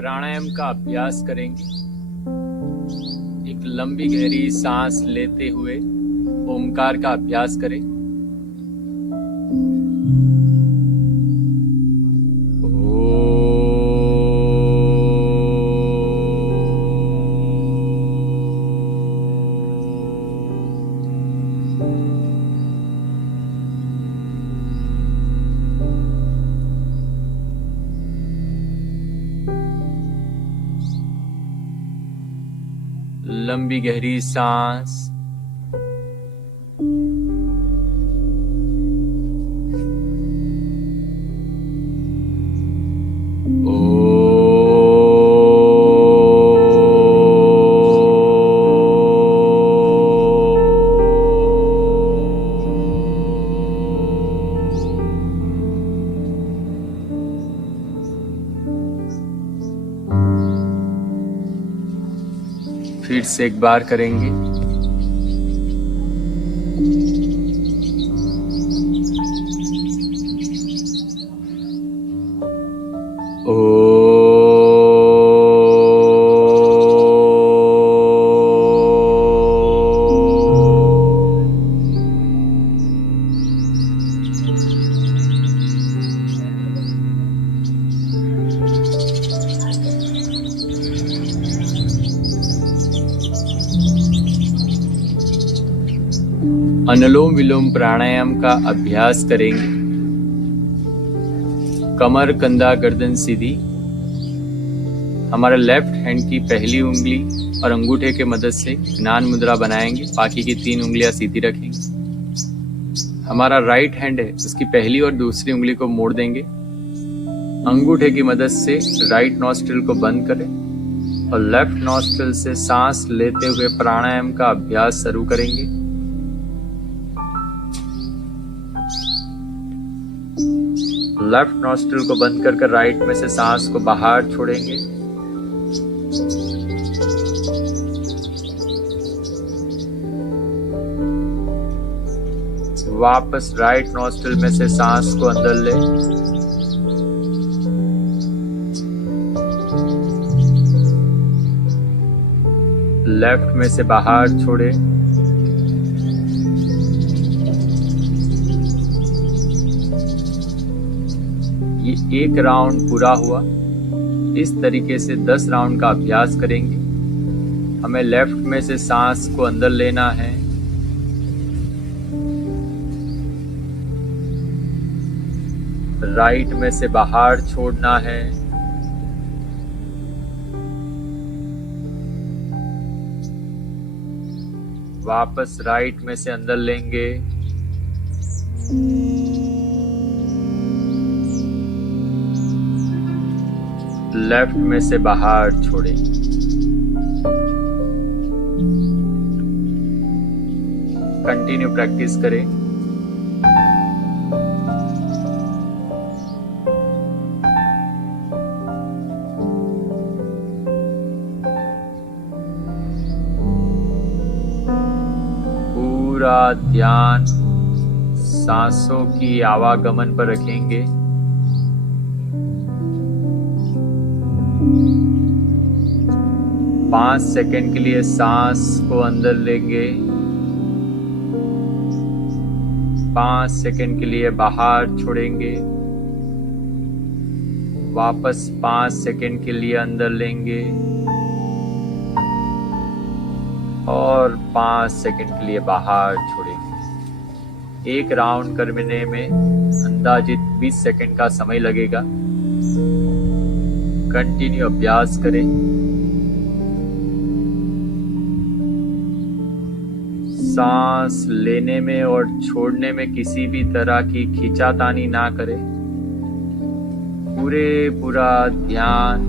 प्राणायाम का अभ्यास करेंगे। एक लंबी गहरी सांस लेते हुए ओमकार का अभ्यास करें। लंबी गहरी सांस। फिर से एक बार करेंगे। अनुलोम विलोम प्राणायाम का अभ्यास करेंगे। कमर, कंधा, गर्दन सीधी। हमारा लेफ्ट हैंड की पहली उंगली और अंगूठे के मदद से ज्ञान मुद्रा बनाएंगे। बाकी की 3 उंगलियां सीधी रखेंगे। हमारा राइट हैंड है, उसकी पहली और दूसरी उंगली को मोड़ देंगे। अंगूठे की मदद से राइट नॉस्ट्रिल को बंद करें और लेफ्ट नॉस्ट्रिल से सांस लेते हुए प्राणायाम का अभ्यास शुरू करेंगे। लेफ्ट नॉस्ट्रिल को बंद कर राइट में से सांस को बाहर छोड़ेंगे। वापस राइट नॉस्ट्रिल में से सांस को अंदर ले। लेफ्ट में से बाहर छोड़े। ये 1 राउंड पूरा हुआ। इस तरीके से 10 राउंड का अभ्यास करेंगे। हमें लेफ्ट में से सांस को अंदर लेना है, राइट में से बाहर छोड़ना है। वापस राइट में से अंदर लेंगे। लेफ्ट में से बाहर छोड़ें। कंटिन्यू प्रैक्टिस करें। पूरा ध्यान सांसों की आवागमन पर रखेंगे। पाँच सेकेंड के लिए सांस को अंदर लेंगे। 5 सेकेंड के लिए बाहर छोड़ेंगे। वापस 5 सेकेंड के लिए अंदर लेंगे और 5 सेकेंड के लिए बाहर छोड़ेंगे। 1 राउंड करने में अंदाजित 20 सेकेंड का समय लगेगा। कंटिन्यू अभ्यास करें। सांस लेने में और छोड़ने में किसी भी तरह की खींचातानी ना करें। पूरा ध्यान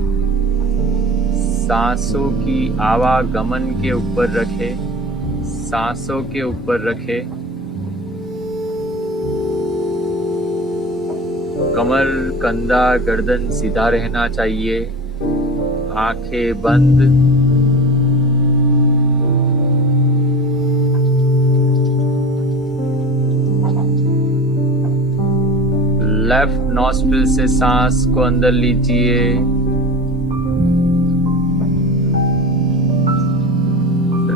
सांसों की आवागमन के ऊपर रखें। सांसों के ऊपर रखें। कमर, कंधा, गर्दन सीधा रहना चाहिए। आंखें बंद। लेफ्ट नॉस्ट्रिल से सांस को अंदर लीजिए।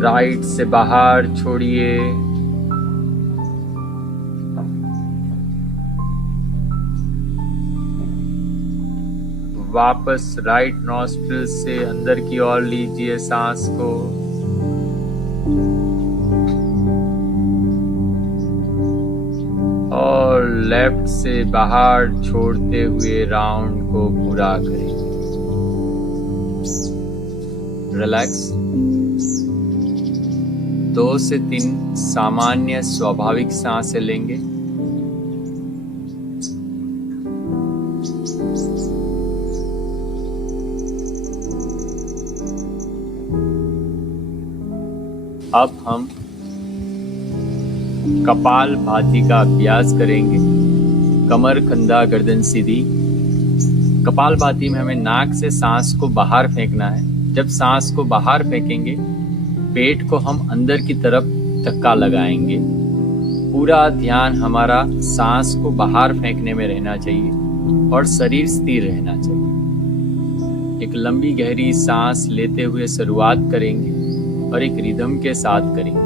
राइट से बाहर छोड़िए। वापस राइट नॉस्ट्रिल से अंदर की ओर लीजिए सांस को। और लेफ्ट से बाहर छोड़ते हुए राउंड को पूरा करें। रिलैक्स। 2 से 3 सामान्य स्वाभाविक सांसें लेंगे। अब हम कपालभाति का अभ्यास करेंगे। कमर, कंधा, गर्दन सीधी। कपालभाति में हमें नाक से सांस को बाहर फेंकना है। जब सांस को बाहर फेंकेंगे, पेट को हम अंदर की तरफ धक्का लगाएंगे। पूरा ध्यान हमारा सांस को बाहर फेंकने में रहना चाहिए और शरीर स्थिर रहना चाहिए। एक लंबी गहरी सांस लेते हुए शुरुआत करेंगे और एक रिदम के साथ करेंगे।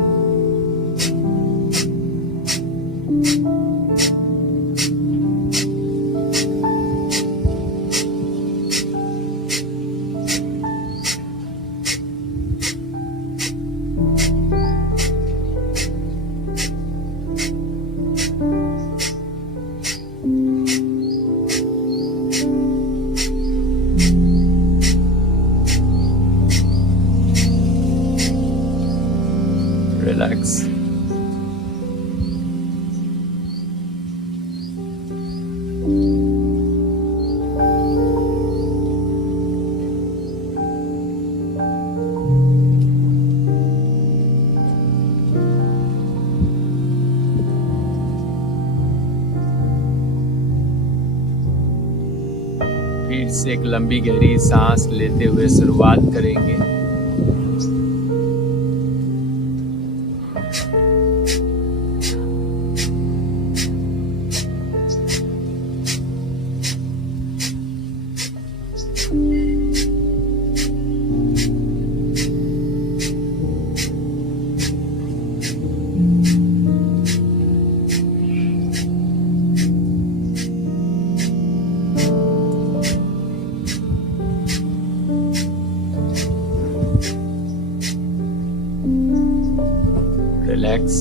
रिलैक्स। फिर से एक लंबी गहरी सांस लेते हुए शुरुआत करेंगे। रिलैक्स।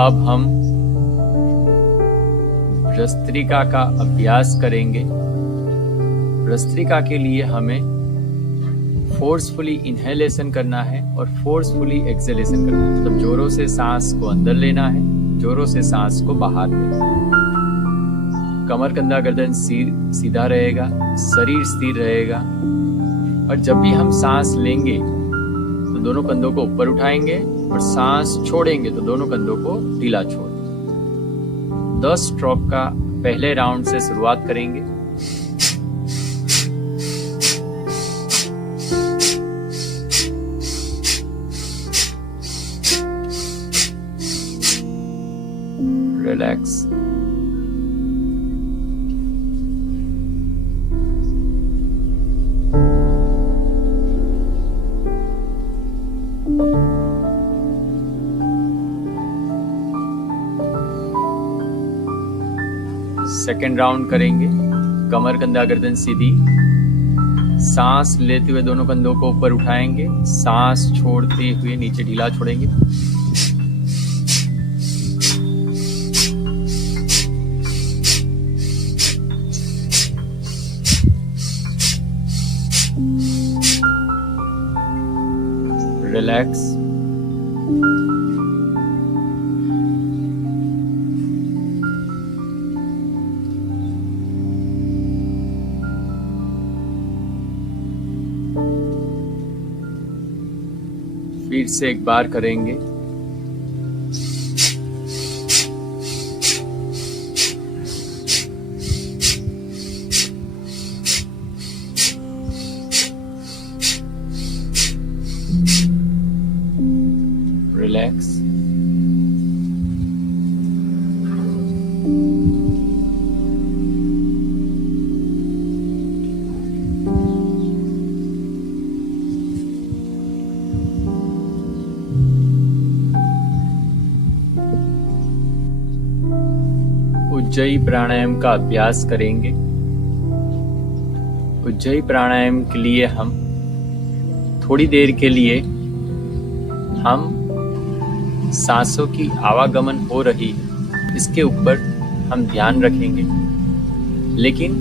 अब हम भस्त्रिका का अभ्यास करेंगे। भस्त्रिका के लिए हमें फोर्सफुली इनहेलेशन करना है और फोर्सफुली एक्सहेलेशन करना है। मतलब जोरों से सांस को अंदर लेना है, जोरों से सांस को बाहर लेना है। कमर, कंधा, गर्दन सीधा रहेगा, शरीर स्थिर रहेगा। और जब भी हम सांस लेंगे तो दोनों कंधों को ऊपर उठाएंगे और सांस छोड़ेंगे तो दोनों कंधों को ढीला छोड़ देंगे। 10 स्ट्रोक का पहले राउंड से शुरुआत करेंगे। रिलैक्स। सेकेंड राउंड करेंगे। कमर, कंधा, गर्दन सीधी। सांस लेते हुए दोनों कंधों को ऊपर उठाएंगे, सांस छोड़ते हुए नीचे ढीला छोड़ेंगे। रिलैक्स। फिर से एक बार करेंगे। रिलैक्स। उज्जयी प्राणायाम का अभ्यास करेंगे। उज्जयी प्राणायाम के लिए हम थोड़ी देर के लिए हम सांसों की आवागमन हो रही है इसके ऊपर हम ध्यान रखेंगे, लेकिन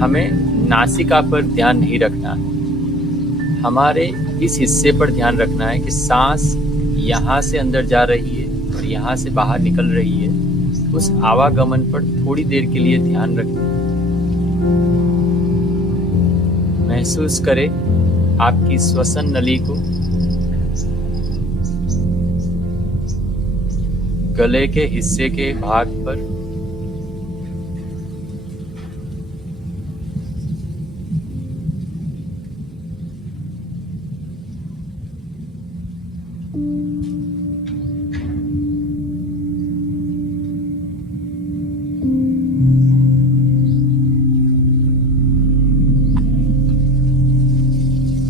हमें नासिका पर ध्यान नहीं रखना है। हमारे इस हिस्से पर ध्यान रखना है कि सांस यहाँ से अंदर जा रही है और यहाँ से बाहर निकल रही है। उस आवागमन पर थोड़ी देर के लिए ध्यान रखें। महसूस करें आपकी श्वसन नली को, गले के हिस्से के भाग पर।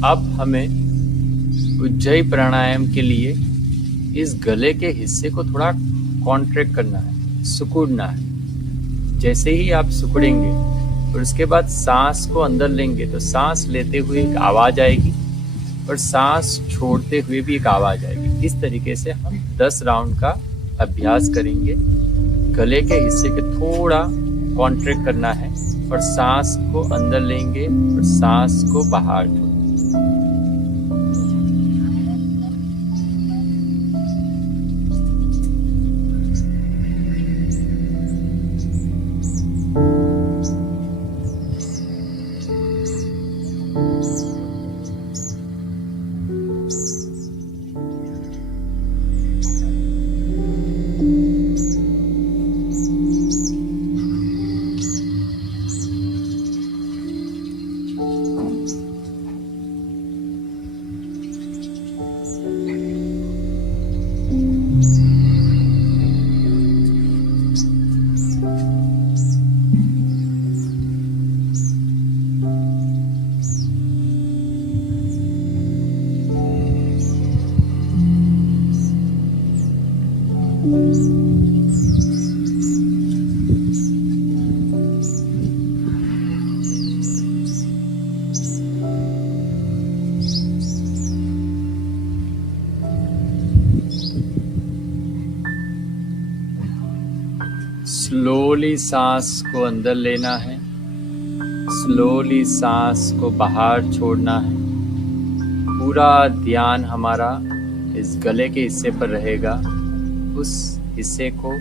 अब हमें उज्जयी प्राणायाम के लिए इस गले के हिस्से को थोड़ा कॉन्ट्रैक्ट करना है, सिकुड़ना है। जैसे ही आप सिकुड़ेंगे और उसके बाद सांस को अंदर लेंगे तो सांस लेते हुए एक आवाज आएगी और सांस छोड़ते हुए भी एक आवाज आएगी। इस तरीके से हम 10 राउंड का अभ्यास करेंगे। गले के हिस्से के थोड़ा कॉन्ट्रैक्ट करना है और सांस को अंदर लेंगे और सांस को बाहर छोड़ेंगे। स्लोली सांस को अंदर लेना है, स्लोली सांस को बाहर छोड़ना है। पूरा ध्यान हमारा इस गले के हिस्से पर रहेगा। उस हिस्से को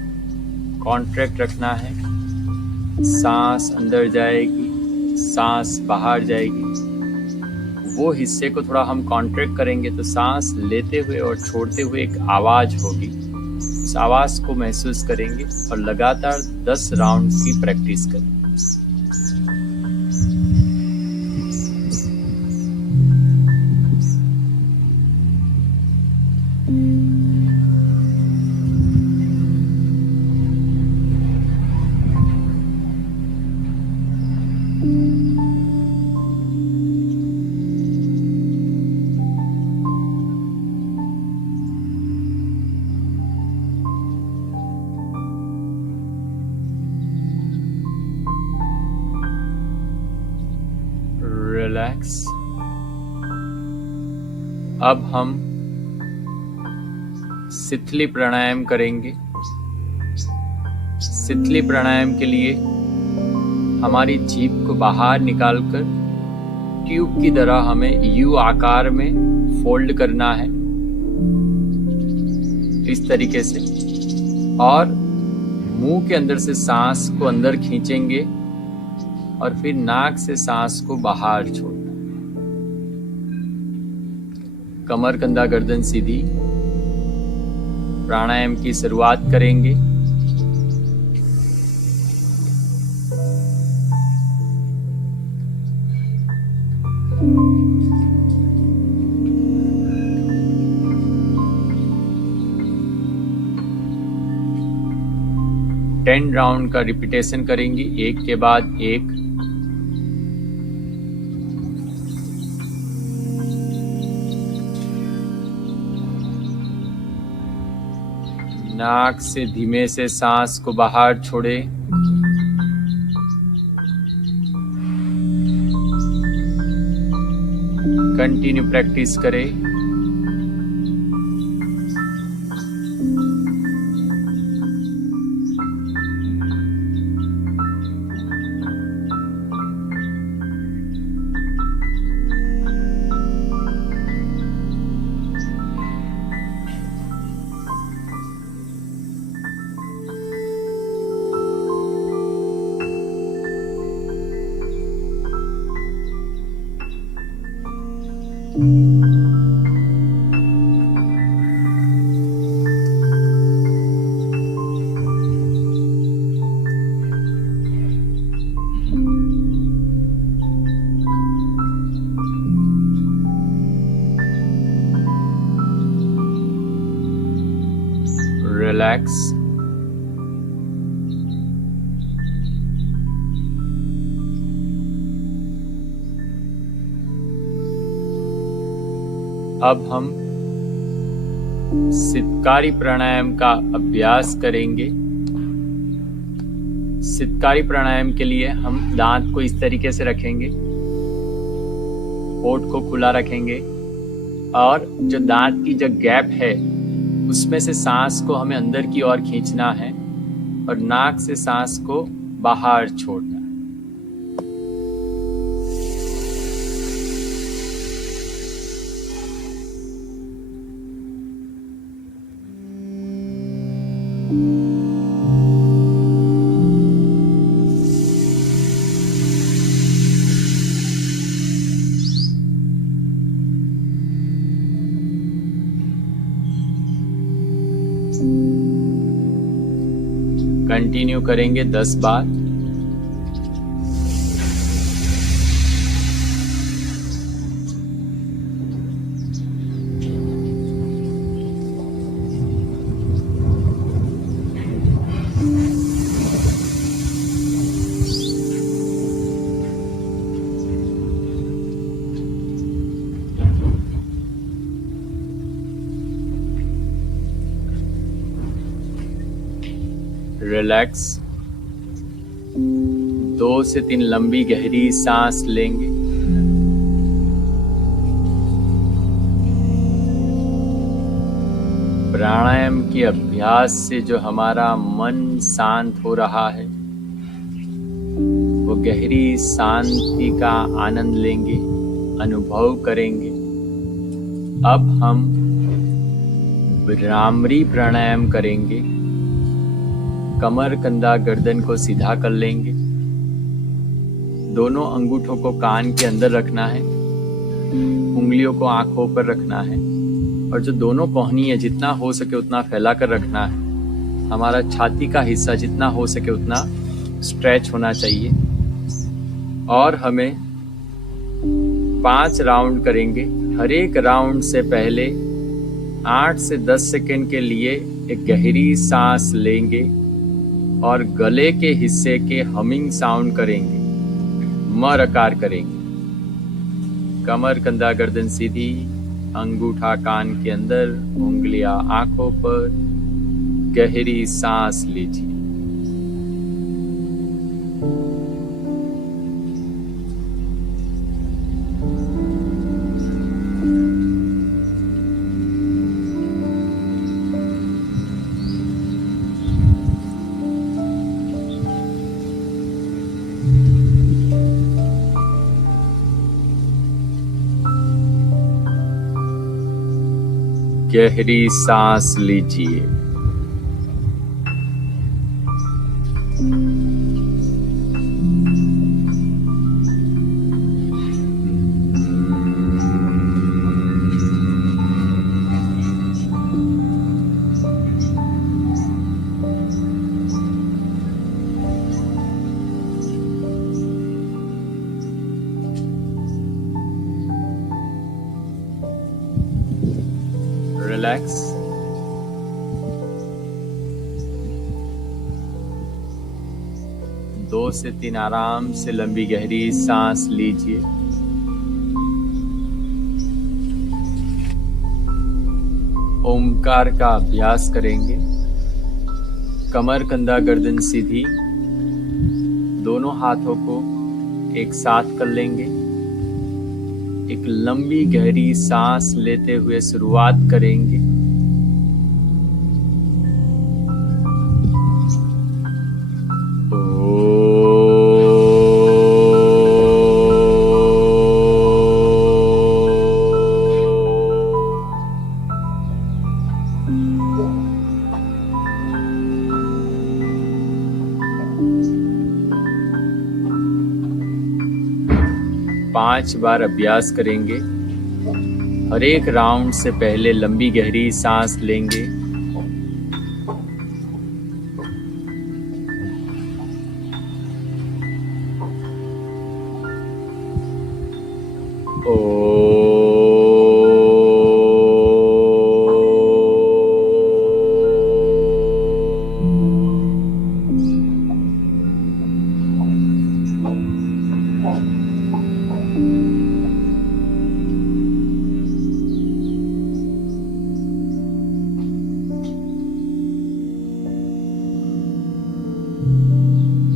कॉन्ट्रैक्ट रखना है। सांस अंदर जाएगी, सांस बाहर जाएगी। वो हिस्से को थोड़ा हम कॉन्ट्रैक्ट करेंगे तो सांस लेते हुए और छोड़ते हुए एक आवाज होगी। उस आवाज को महसूस करेंगे और लगातार 10 राउंड की प्रैक्टिस करें। रिलैक्स। अब हम सिथली प्राणायाम करेंगे। सिथली प्राणायाम के लिए हमारी जीभ को बाहर निकालकर ट्यूब की तरह हमें यू आकार में फोल्ड करना है, इस तरीके से, और मुंह के अंदर से सांस को अंदर खींचेंगे और फिर नाक से सांस को बाहर छोड़ना। कमर, कंधा, गर्दन सीधी। प्राणायाम की शुरुआत करेंगे। 10 राउंड का रिपीटेशन करेंगे, एक के बाद एक। नाक से धीमे से सांस को बाहर छोड़े। कंटिन्यू प्रैक्टिस करें। रिलैक्स। अब हम सितकारी प्राणायाम का अभ्यास करेंगे। सितकारी प्राणायाम के लिए हम दांत को इस तरीके से रखेंगे, होठ को खुला रखेंगे और जो दांत की जो गैप है उसमें से सांस को हमें अंदर की ओर खींचना है और नाक से सांस को बाहर छोड़ना है। कंटिन्यू करेंगे 10 बार। रिलैक्स। 2 से 3 लंबी गहरी सांस लेंगे। प्राणायाम के अभ्यास से जो हमारा मन शांत हो रहा है वो गहरी शांति का आनंद लेंगे, अनुभव करेंगे। अब हम भ्रामरी प्राणायाम करेंगे। कमर, कंधा, गर्दन को सीधा कर लेंगे। दोनों अंगूठों को कान के अंदर रखना है, उंगलियों को आंखों पर रखना है और जो दोनों कोहनी है जितना हो सके उतना फैला कर रखना है। हमारा छाती का हिस्सा जितना हो सके उतना स्ट्रेच होना चाहिए और हमें 5 राउंड करेंगे। हर एक राउंड से पहले 8 से 10 सेकेंड के लिए एक गहरी सांस लेंगे और गले के हिस्से के हमिंग साउंड करेंगे, म रकार करेंगे। कमर, कंधा, गर्दन सीधी, अंगूठा कान के अंदर, उंगलियां आंखों पर। गहरी सांस लीजिए। गहरी सांस लीजिए। रिलैक्स। 2 से 3 आराम से लंबी गहरी सांस लीजिए। ओमकार का अभ्यास करेंगे। कमर, कंधा, गर्दन सीधी, दोनों हाथों को एक साथ कर लेंगे। एक लंबी गहरी सांस लेते हुए शुरुआत करेंगे। पांच बार अभ्यास करेंगे। हर एक राउंड से पहले लंबी गहरी सांस लेंगे।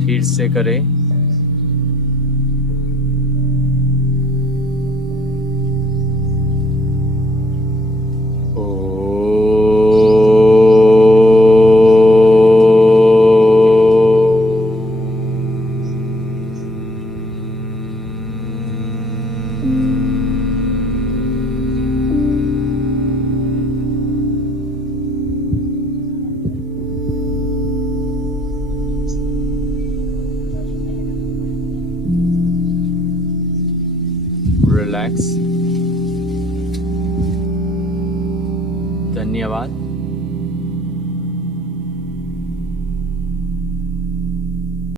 फिर से करें। रिलैक्स। धन्यवाद।